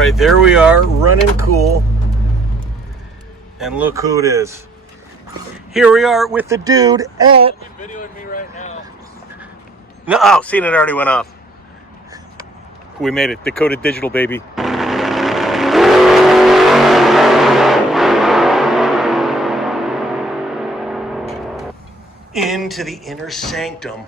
right, there we are, running cool. And look who it is. Here we are with the dude at... You're videoing me right now. No, oh, seen it already went off. We made it, Dakota Digital, baby. Into the inner sanctum.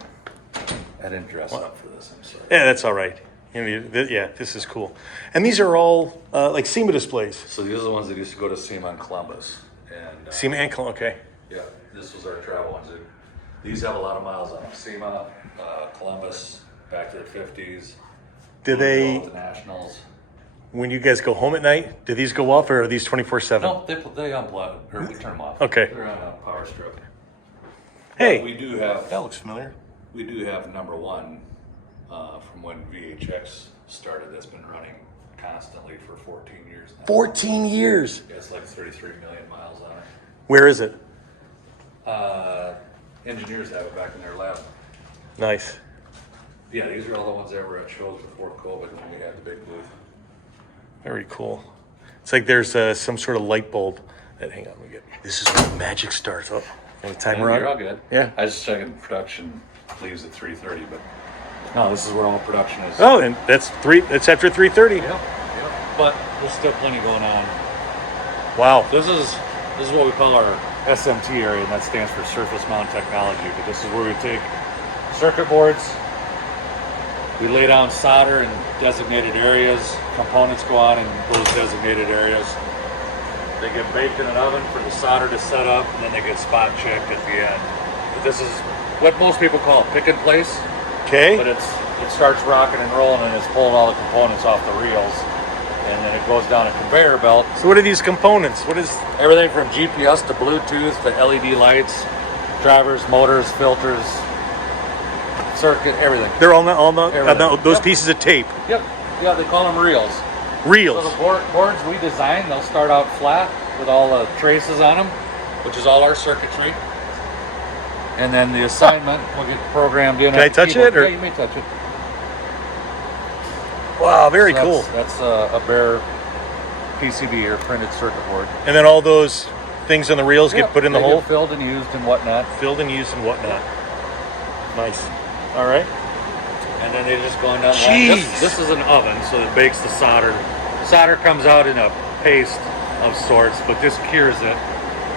I didn't dress up for this, I'm sorry. Yeah, that's all right. Yeah, this is cool. And these are all like SEMA displays. So these are the ones that used to go to SEMA in Columbus. And SEMA and Columbus, okay. yeah, this was our travel ones. These have a lot of miles on them. SEMA, Columbus, back to the 50s. Do they, The Nationals. when you guys go home at night, do these go off or are these 24/7? No, they unplug, or we turn them off. Okay. They're on a power strip. Hey, We do have, that looks familiar. we do have number one from when VHX started that's been running constantly for 14 years now. 14 years. Yeah, it's like 33 million miles on it. Where is it? Engineers have it back in their lab. Nice. Yeah, these are all the ones that were at shows before COVID when we had the big booth. Very cool. It's like there's some sort of light bulb that, hang on, we get, this is where the magic starts. Oh, and the timer on? You're all good. Yeah. I was just checking production leaves at 3:30, but no, this is where all production is. Oh, and that's after 3:30. Yep. But there's still plenty going on. Wow. This is what we call our SMT area, and that stands for Surface Mount Technology. But this is where we take circuit boards, we lay down solder in designated areas, components go on in those designated areas. They get baked in an oven for the solder to set up, and then they get spot checked at the end. But this is what most people call a pick and place, Okay. but it starts rocking and rolling, and it's pulling all the components off the reels, and then it goes down a conveyor belt. So what are these components? What is... Everything from GPS to Bluetooth to LED lights, drivers, motors, filters, circuit, everything. They're all those Everything. pieces of tape. Yep. Yeah, they call them reels. Reels. So the boards we design, they'll start out flat with all the traces on them, which is all our circuitry. And then the assignment will get programmed in. Can I touch it, or- Yeah, you may touch it. Wow, very So cool. That's a bare PCB or printed circuit board. And then all those things on the reels get put in the They hole? get filled and used and whatnot. Filled and used and whatnot. Nice. All right. And then they just go on down. Jeez. This is an oven, so it bakes the solder. The solder comes out in a paste of sorts, but this cures it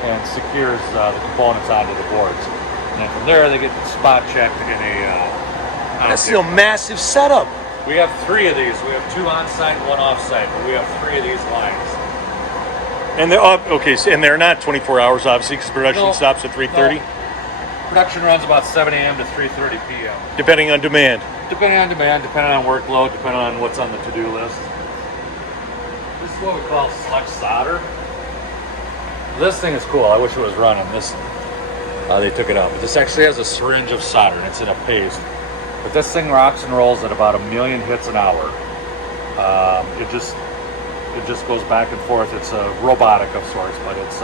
and secures the components onto the boards. And then from there, they get spot checked in a. That's still a massive setup. We have 3 of these. We have 2 on-site, 1 off-site, but we have 3 of these lines. And they're okay, so, and they're not 24 hours, obviously, because production No, stops at 3:30, no. Production runs about 7 a.m. to 3:30 p.m. depending on demand. Depending on demand, depending on workload, depending on what's on the to-do list. This is what we call select solder. This thing is cool. I wish it was running. They took it out, but this actually has a syringe of solder, and it's in a paste. But this thing rocks and rolls at about 1 million hits an hour. It just goes back and forth. It's a robotic of sorts, but it's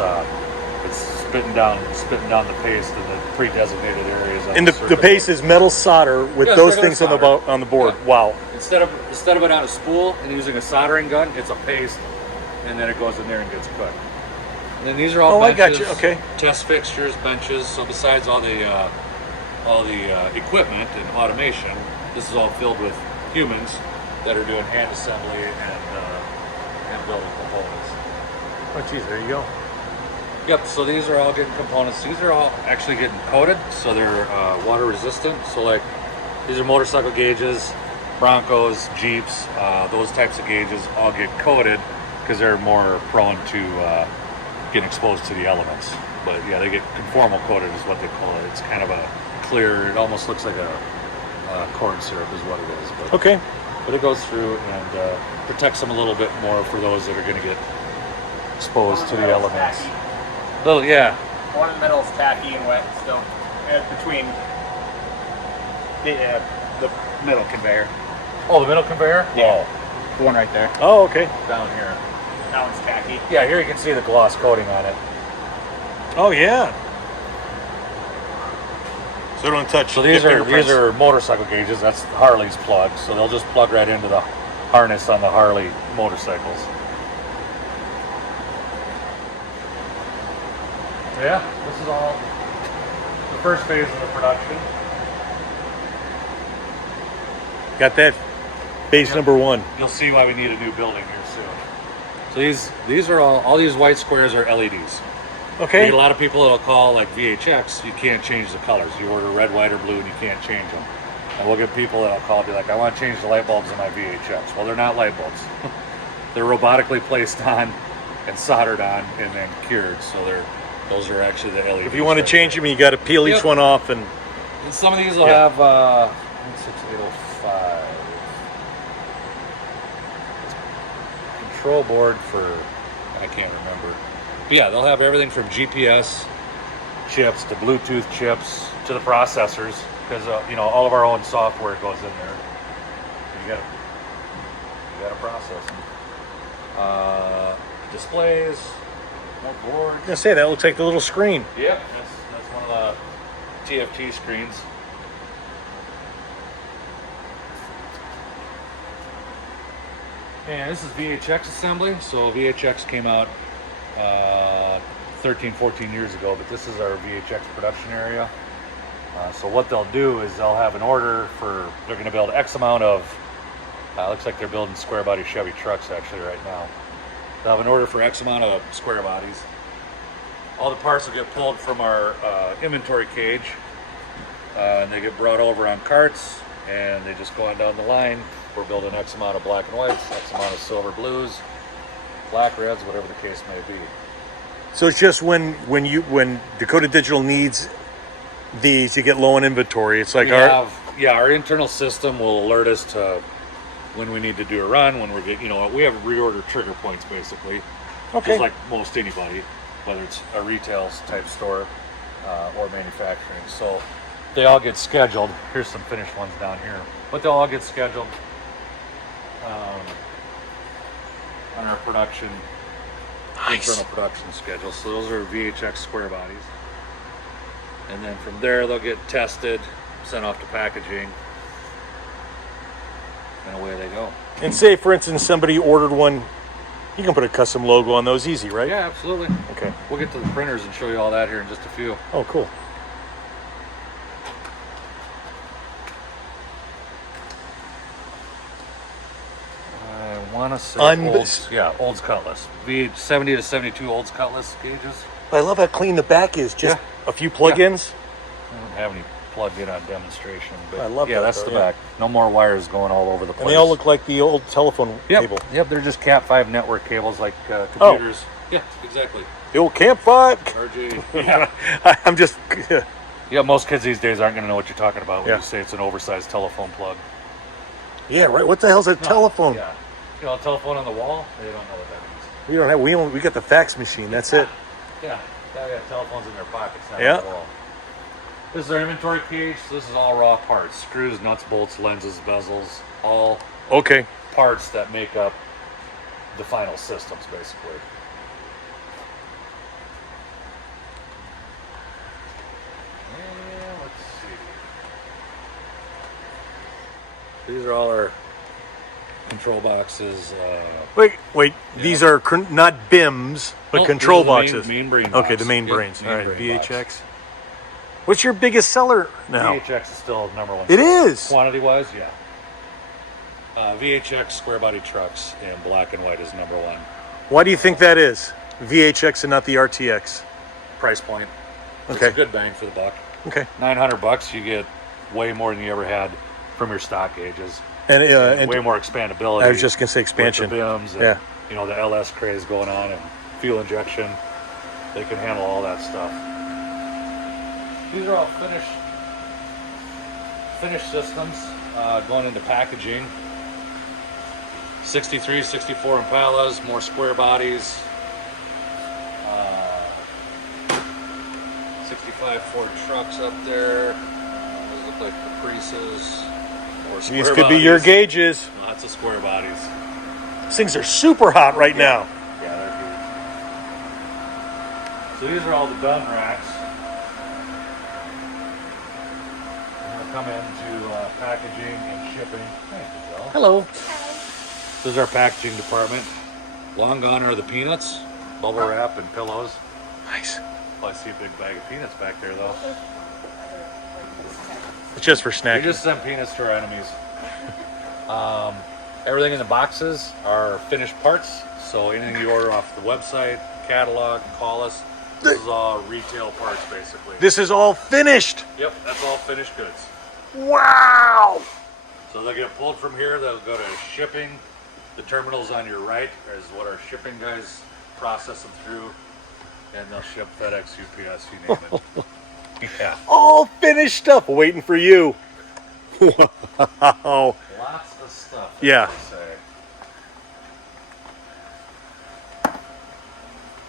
spitting down the paste in the pre-designated areas. And the paste is metal solder with Yeah, those regular things solder. on the board. Yeah. Wow. Instead of it on a spool and using a soldering gun, it's a paste, and then it goes in there and gets cooked. And then these are all I benches, got you. Okay. test fixtures, benches. So besides all the equipment and automation, this is all filled with humans that are doing hand assembly and building components. Oh, geez, there you go. Yep, so these are all getting components. These are all actually getting coated, so they're water resistant. So like, these are motorcycle gauges, Broncos, Jeeps, those types of gauges all get coated because they're more prone to getting exposed to the elements. But yeah, they get conformal coated is what they call it. It's kind of a clear, it almost looks like a corn syrup is what it is. But, Okay. but it goes through and protects them a little bit more for those that are going to get exposed to the elements. Little, yeah. One in the middle is tacky and wet still. Between the middle conveyor. Oh, the middle conveyor? Yeah. The one right there. Oh, okay. Down here. That one's tacky. Yeah, here you can see the gloss coating on it. Oh, yeah. So don't touch. So these get are fingerprints. motorcycle gauges. That's Harley's plug. So they'll just plug right into the harness on the Harley motorcycles. So yeah, this is all the first phase of the production. Got that? Base number 1. You'll see why we need a new building here soon. So these are all these white squares are LEDs. Okay. You get a lot of people that'll call like VHX, you can't change the colors. You order red, white, or blue and you can't change them. And we'll get people that'll call and be like, I want to change the light bulbs in my VHX. Well, they're not light bulbs. They're robotically placed on and soldered on and then cured. So those are actually the LEDs. If you want to change them, you got to peel each one off. And some of these will have 16805 control board for, I can't remember. But yeah, they'll have everything from GPS chips to Bluetooth chips to the processors, because all of our own software goes in there. You gotta process them. Displays, more boards. I was gonna say that looks like the little screen. Yep, that's one of the TFT screens. And this is VHX assembly. So VHX came out 13, 14 years ago, but this is our VHX production area. So what they'll do is they'll have an order for, they're going to build X amount of, looks like they're building square body Chevy trucks actually right now. They'll have an order for X amount of square bodies. All the parts will get pulled from our inventory cage, and they get brought over on carts, and they just go on down the line. We're building X amount of black and whites, X amount of silver blues, black reds, whatever the case may be. So it's just when Dakota Digital needs these, you get low on inventory. It's like our internal system will alert us to when we need to do a run, when we're getting, we have reorder trigger points basically. Okay. Just like most anybody, whether it's a retail type store or manufacturing. So they all get scheduled. Here's some finished ones down here, but they'll all get scheduled on our production. Nice. Internal production schedule. So those are VHX square bodies. And then from there they'll get tested, sent off to packaging, and away they go. And say, for instance, somebody ordered one, you can put a custom logo on those easy, right? Yeah, absolutely. Okay. We'll get to the printers and show you all that here in just a few. Oh, cool. I want to say Olds Cutlass. V70 to 72 Olds Cutlass gauges. I love how clean the back is. Just a few plug-ins. I don't have any plugged in on demonstration, but I love that, that's though, the back. No more wires going all over the place. And they all look like the old telephone cable. Yep, they're just Cat 5 network cables like computers. Yeah, exactly. The old Camp 5. RJ. Yeah. I'm just... Yeah, most kids these days aren't going to know what you're talking about when Yeah. you say it's an oversized telephone plug. Yeah, right. What the hell's a telephone? Yeah. A telephone on the wall, they don't know what that means. We don't have... We got the fax machine. That's it. Yeah, they got telephones in their pockets, not Yeah. on the wall. This is our inventory cage. So this is all raw parts. Screws, nuts, bolts, lenses, bezels, all Okay. parts that make up the final systems, basically. And let's see. These are all our control boxes. Wait. These are not BIMs, but Nope, control these are the boxes. main brain Okay, box. the main Yep, brains. main All right, brain box. VHX. What's your biggest seller now? VHX is still number one. It is. Quantity-wise, yeah. VHX square body trucks and black and white is number one. Why do you think that is? VHX and not the RTX? Price point. Okay. It's a good bang for the buck. Okay. $900, you get way more than you ever had from your stock gauges. And way more expandability. I was just gonna say expansion. With the BIMs and, the LS craze going on and fuel injection. They can handle all that stuff. These are all finished systems going into packaging. 63, 64 Impalas, more square bodies. 65 Ford trucks up there. Those look like Caprices. These could be your gauges. Lots of square bodies. These things are super hot right now. Yeah, they're huge. So these are all the done racks. They're going to come into packaging and shipping. Thank you, Joe. Hello. This is our packaging department. Long gone are the peanuts, bubble wrap, and pillows. Nice. Oh, I see a big bag of peanuts back there, though. It's just for We snacking. just send peanuts to our enemies. Everything in the boxes are finished parts. So anything you order off the website, catalog, call us. This is all retail parts, basically. This is all finished. Yep, that's all finished goods. Wow. So they'll get pulled from here. They'll go to shipping. The terminals on your right is what our shipping guys process them through, and they'll ship FedEx, UPS, you name it. Yeah. All finished stuff waiting for you. Wow. Lots of stuff. Yeah. As they say.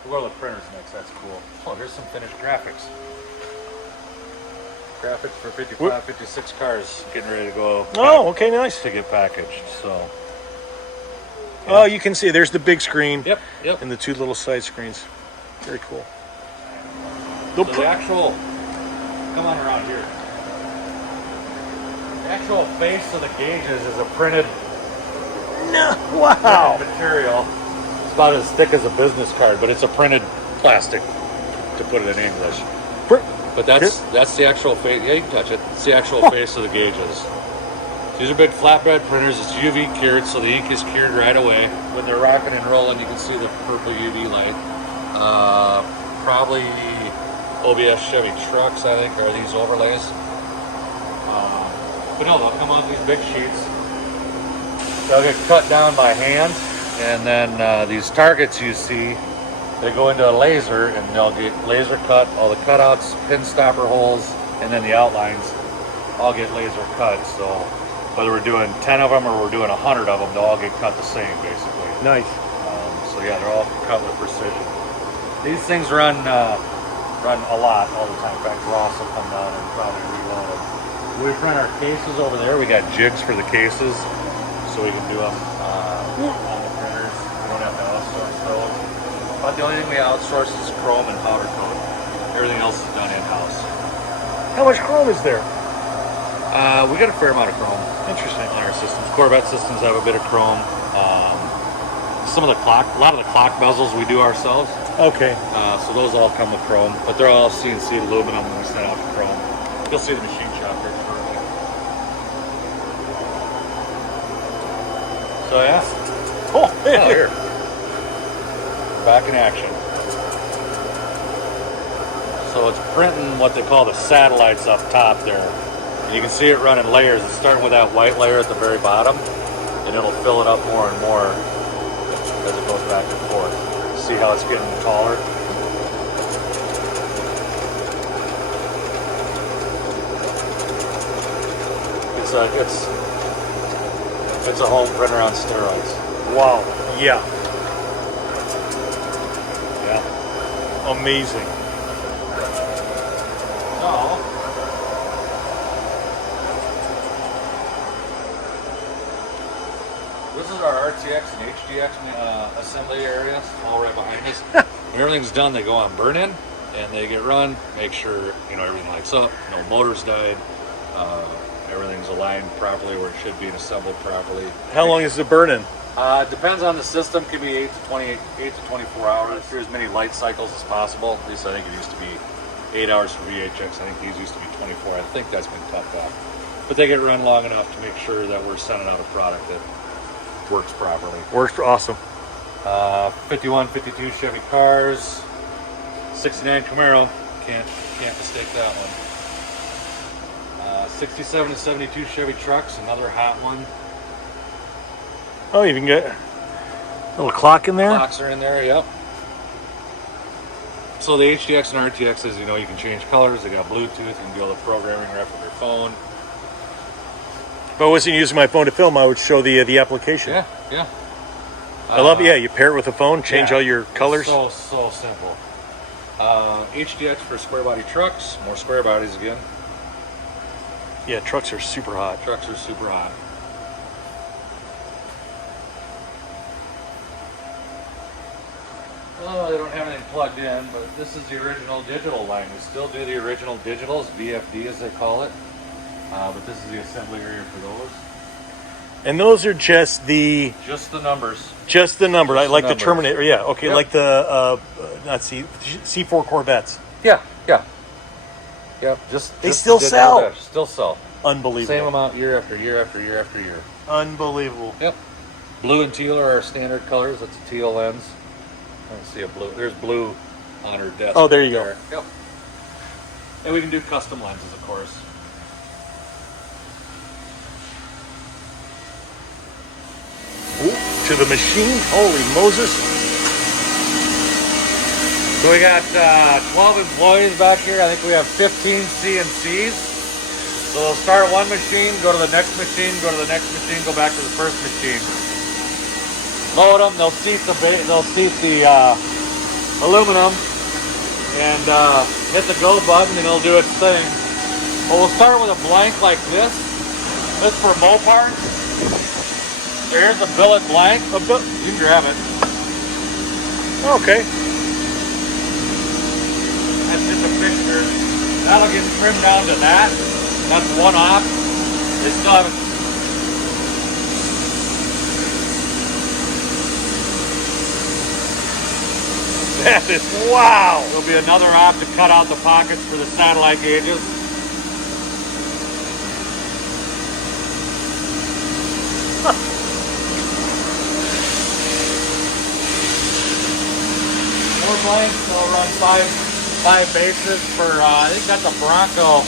We'll go to the printers next. That's cool. Oh, there's some finished graphics. Graphics for 55, 56 cars getting ready to go. Oh, okay, nice. To get packaged. So. Oh, you can see there's the big screen. Yep. Yep. And the two little side screens. Very cool. So the actual. Come on around here. The actual face of the gauges is a printed Wow. material. It's about as thick as a business card, but it's a printed plastic, to put it in English. But that's the actual face. Yeah, you can touch it. It's the actual face of the gauges. These are big flatbed printers. It's UV cured, so the ink is cured right away. When they're rocking and rolling, you can see the purple UV light. Probably OBS Chevy trucks, I think, are these overlays. But no, they'll come on these big sheets. They'll get cut down by hand, and then these targets you see, they go into a laser, and they'll get laser cut. All the cutouts, pin stopper holes, and then the outlines all get laser cut. So whether we're doing 10 of them or we're doing 100 of them, they'll all get cut the same, basically. Nice. So yeah, they're all cut with precision. These things run a lot all the time. In fact, Ross will come down and probably reload them. We print our cases over there. We got jigs for the cases, so we can do them on the printers. We don't have to outsource those. But the only thing we outsource is chrome and powder coat. Everything else is done in-house. How much chrome is there? We got a fair amount of chrome. Interesting. On our systems. Corvette systems have a bit of chrome. Some of the a lot of the clock bezels we do ourselves. Okay. So those all come with chrome, but they're all CNC aluminum when we send out for chrome. You'll see the machine shop here shortly. So yeah. Oh, Here. Back in action. So it's printing what they call the satellites up top there. And you can see it running layers. It's starting with that white layer at the very bottom, and it'll fill it up more and more as it goes back and forth. See how it's getting taller? It's a home printer on steroids. wow. Yeah. Yeah. Amazing. So, this is our RTX and HDX assembly areas, all right behind us. When everything's done, they go on burn-in, and they get run. Make sure everything lights up, no motors died, everything's aligned properly where it should be and assembled properly. How long is the burn-in? Depends on the system. Could be 8 to 24 hours. There's as many light cycles as possible. At least I think it used to be 8 hours for VHX. I think these used to be 24. I think that's been toughed up. But they get run long enough to make sure that we're sending out a product that works properly. Works awesome. 51, 52 Chevy cars, 69 Camaro. Can't mistake that one. 67 to 72 Chevy trucks. Another hot one. Oh, you can get a little clock in there? Clocks are in there, yep. So the HDX and RTXs, you can change colors. They got Bluetooth. You can do all the programming right from your phone. If I wasn't using my phone to film, I would show the application. Yeah. I love it. Yeah, you pair it with the phone, change all your colors. So simple. HDX for square body trucks. More square bodies again. Yeah, trucks are super hot. Trucks are super hot. Oh, they don't have anything plugged in, but this is the original digital line. We still do the original digitals, VFD as they call it. But this is the assembly area for those. And those are just the numbers. number. I like the numbers. Terminator. Yeah, okay, Yep. like the not C4 Corvettes. Yeah. Yep. They still did sell. DoorDash. Still sell. Unbelievable. Same amount year after year after year after year. Unbelievable. Yep. Blue and teal are our standard colors. That's a teal lens. I don't see a blue. There's blue on her desk. Oh, there you go. Yep. And we can do custom lenses, of course. Ooh, to the machine. Holy Moses. So we got 12 employees back here. I think we have 15 CNCs. So they'll start one machine, go to the next machine, go to the next machine, go back to the first machine. Load them. They'll seat the aluminum and hit the go button, and it'll do its thing. But we'll start with a blank like this. This for Mopar. Here's a billet blank. You can grab it. Okay. That's just a fixture. That'll get trimmed down to that. That's one op. They still haven't. That is, wow. There'll be another op to cut out the pockets for the satellite gauges. More blanks, they'll run five bases for, I think that's a Bronco,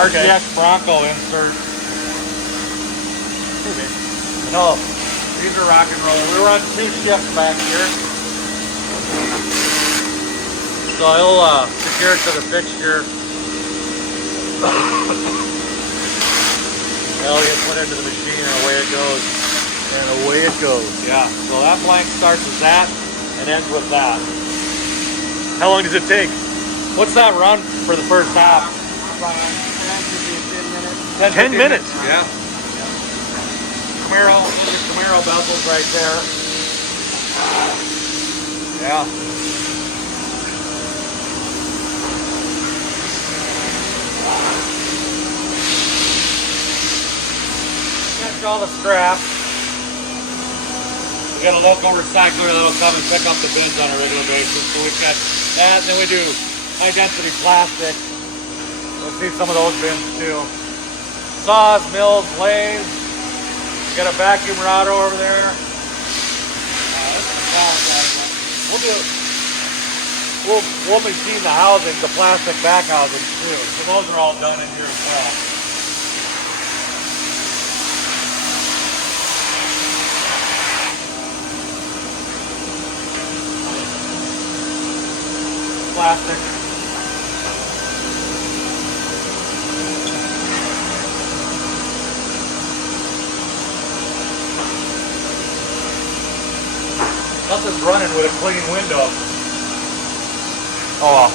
RTX Bronco insert. No, these are rock and roll. We run 2 shifts back here. So he'll secure it to the fixture. They'll get put into the machine and away it goes. And away it goes. Yeah, so that blank starts with that and ends with that. How long does it take? What's that run for the first half? 10 minutes. Yeah. Camaro, look at Camaro bezels right there. Yeah. Catch all the scrap. We got a local recycler that'll come and pick up the bins on a regular basis. So we've got that, and then we do high density plastic. You'll see some of those bins too. Saws, mills, lathes. We got a vacuum router over there. We'll machine the housing, the plastic back housing too. So those are all done in here as well. Plastic. Nothing's running with a clean window. Oh,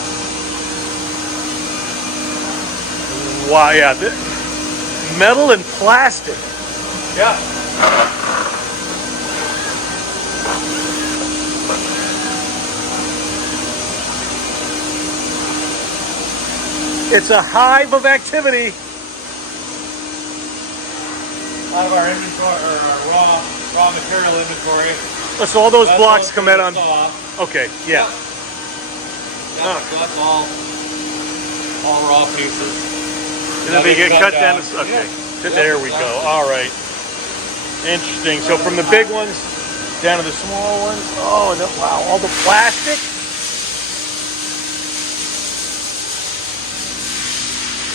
Wow, yeah. Metal and plastic. yeah. It's a hive of activity. A lot of our inventory, or our raw material inventory. So all those That's blocks all come out on. saw. Okay, yeah. Yeah, so that's all raw pieces. And then they get cut down. Okay, Yeah. there we go. All right. Interesting. So from the big ones down to the small ones. Oh, no, wow! All the plastic.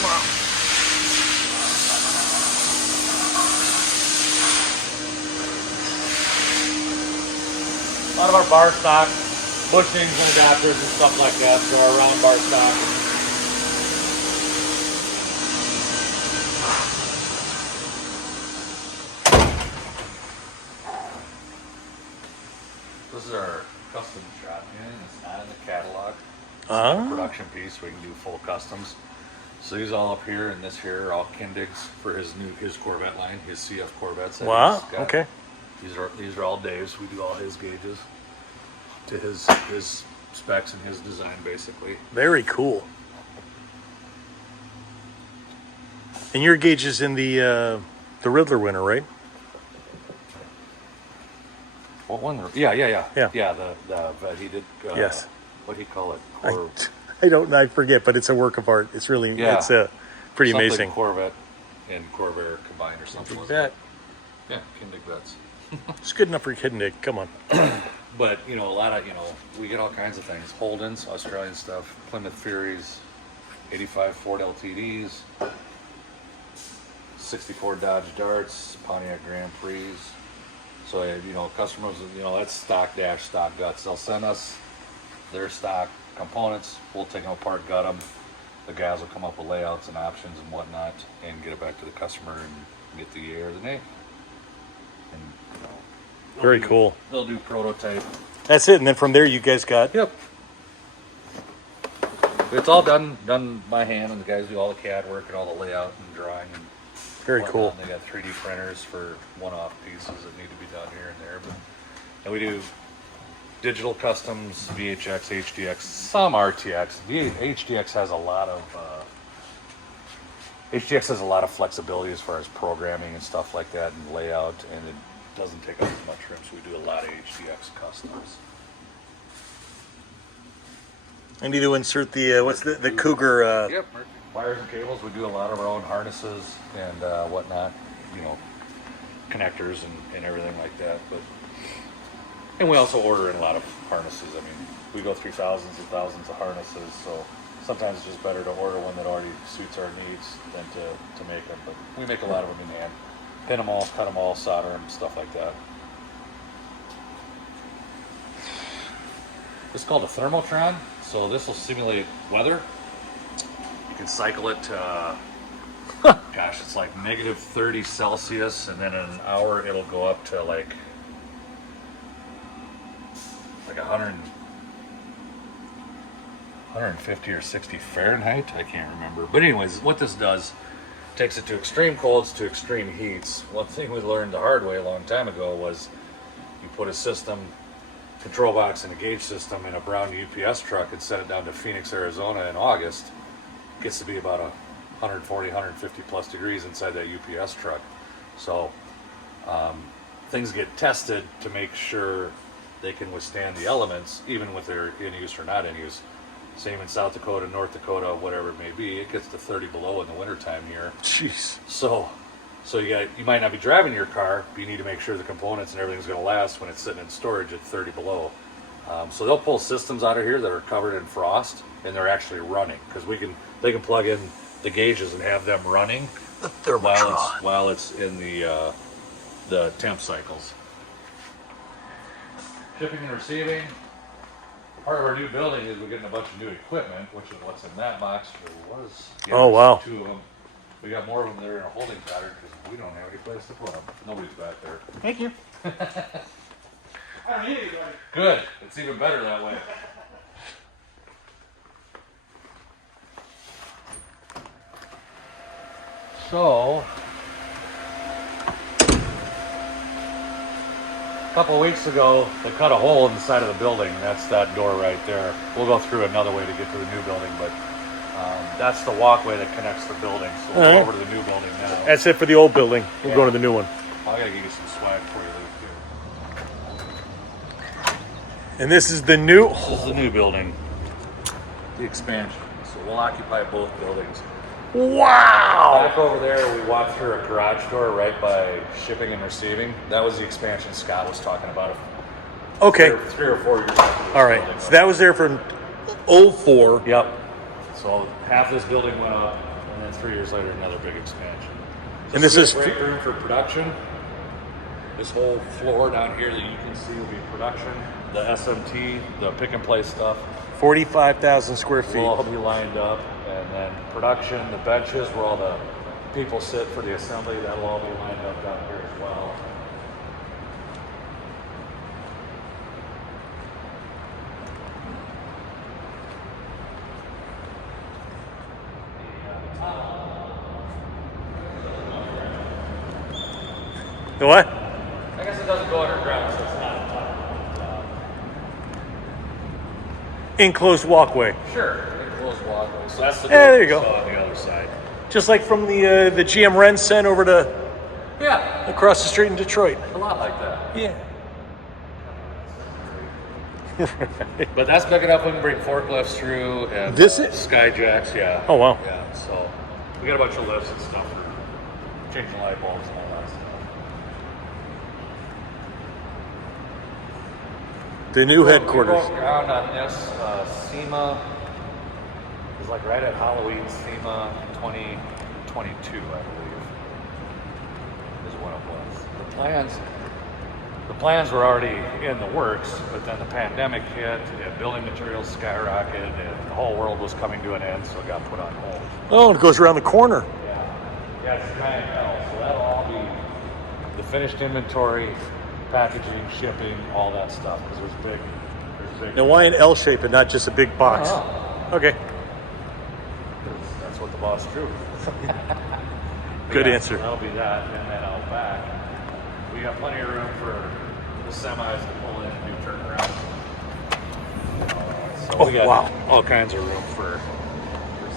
Wow. A lot of our bar stock, bushings and adapters and stuff like that, so our round bar stock. This is our custom shotgun. It's not in the catalog. It's a production piece. We can do full customs. So these all up here and this here are all Kindigs for his Corvette line, his CF Corvettes. that Wow. he's got. Okay. These are all Dave's. We do all his gauges to his specs and his design, basically. Very cool. And your gauge is in the Riddler winner, right? What one? Yeah. Yeah. The he did. Yes. What do you call it? I don't know. I forget, but it's a work of art. It's really, it's pretty something amazing. Corvette and Corvair combined or something. That, Yeah, Kindig vets. it's good enough for Kid Nick. Come on. But, a lot of, we get all kinds of things. Holdens, Australian stuff, Plymouth Furies, 85 Ford LTDs, 64 Dodge Darts, Pontiac Grand Prix. So, customers, that's stock dash, stock guts. They'll send us their stock components. We'll take them apart, gut them. The guys will come up with layouts and options and whatnot and get it back to the customer and get the yay or the nay. And, Very cool. They'll do prototype. That's it. And then from there, you guys got. Yep. It's all done by hand, and the guys do all the CAD work and all the layout and drawing. And Very whatnot. cool. And they got 3D printers for one-off pieces that need to be done here and there. And we do digital customs, VHX, HDX, some RTX. HDX has a lot of flexibility as far as programming and stuff like that and layout, and it doesn't take up as much room, so we do a lot of HDX customs. I need to insert the what's the Cougar. Yep, wires and cables. We do a lot of our own harnesses and whatnot, connectors and everything like that. And we also order in a lot of harnesses. I mean, we go through thousands and thousands of harnesses, so sometimes it's just better to order one that already suits our needs than to make them. But we make a lot of them in hand. Pin them all, cut them all, solder them, stuff like that. This is called a thermotron. So this will simulate weather. You can cycle it to, gosh, it's like negative 30 Celsius, and then in an hour it'll go up to like 150 or 60 Fahrenheit. I can't remember. But anyways, what this does, takes it to extreme colds to extreme heats. One thing we learned the hard way a long time ago was you put a system, control box and a gauge system in a brown UPS truck and set it down to Phoenix, Arizona in August. It gets to be about 140, 150 plus degrees inside that UPS truck. So things get tested to make sure they can withstand the elements, even with their in use or not in use. Same in South Dakota, North Dakota, whatever it may be. It gets to 30 below in the wintertime here. Jeez. So you might not be driving your car, but you need to make sure the components and everything's going to last when it's sitting in storage at 30 below. So they'll pull systems out of here that are covered in frost, and they're actually running because they can plug in the gauges and have them running The thermotron. while it's in the temp cycles. Shipping and receiving. Part of our new building is we're getting a bunch of new equipment, which is what's in that box. There was Oh, wow. 2 of them. We got more of them that are in a holding pattern because we don't have any place to put them. Nobody's back there. Thank you. I don't need anybody. Good. It's even better that way. So, a couple of weeks ago, they cut a hole in the side of the building. That's that door right there. We'll go through another way to get to the new building, but that's the walkway that connects the building. So we'll go over to the new building now. That's it for the old building. We'll go to the new one. I gotta give you some swag before you leave too. And this is the new. This is the new building, the expansion. So we'll occupy both buildings. Wow. Back over there, we walked through a garage door right by shipping and receiving. That was the expansion Scott was talking about. Okay. 3 or 4 years ago. All right. So that was there from 04. Yep. So half this building went up, and then 3 years later, another big expansion. And this is great room for production. This whole floor down here that you can see will be production. The SMT, the pick and place stuff, 45,000 square feet. will all be lined up, and then production, the benches where all the people sit for the assembly, that'll all be lined up down here as well. The what? I guess it doesn't go underground, so it's not a tunnel. Enclosed walkway. Sure, enclosed walkway. So that's the Yeah, there you door go. we saw on the other side. Just like from the GM Ren sent over to Yeah, across the street in Detroit. a lot like that. Yeah. But that's big enough we can bring forklifts through and This is- skyjacks, yeah. Oh, wow. Yeah, so we got a bunch of lifts and stuff for changing light bulbs and all that stuff. The new We headquarters. broke ground on this SEMA. It was like right at Halloween, SEMA 2022, I believe, is when it was. The plans were already in the works, but then the pandemic hit, and building materials skyrocketed, and the whole world was coming to an end, so it got put on hold. Oh, it goes around the corner. Yeah, it's kind of hell. So that'll all be the finished inventory, packaging, shipping, all that stuff. Because there's big. Now, why an L shape and not just a big box? Okay, That's what the boss drew. good answer. That'll be that, and then out back, we got plenty of room for the semis to pull in and do turnaround. So Oh, we got wow. all kinds of room for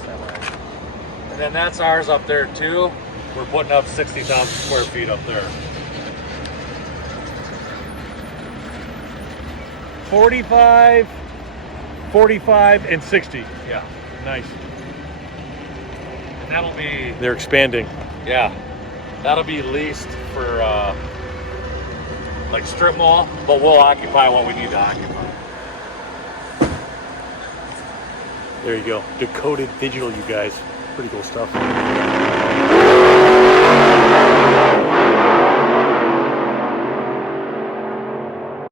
semis. And then that's ours up there too. We're putting up 60,000 square feet up there. 45, 45, and 60. Yeah. Nice. And that'll be, They're expanding. yeah, that'll be leased for like strip mall, but we'll occupy what we need to occupy. There you go. Dakota Digital, you guys. Pretty cool stuff.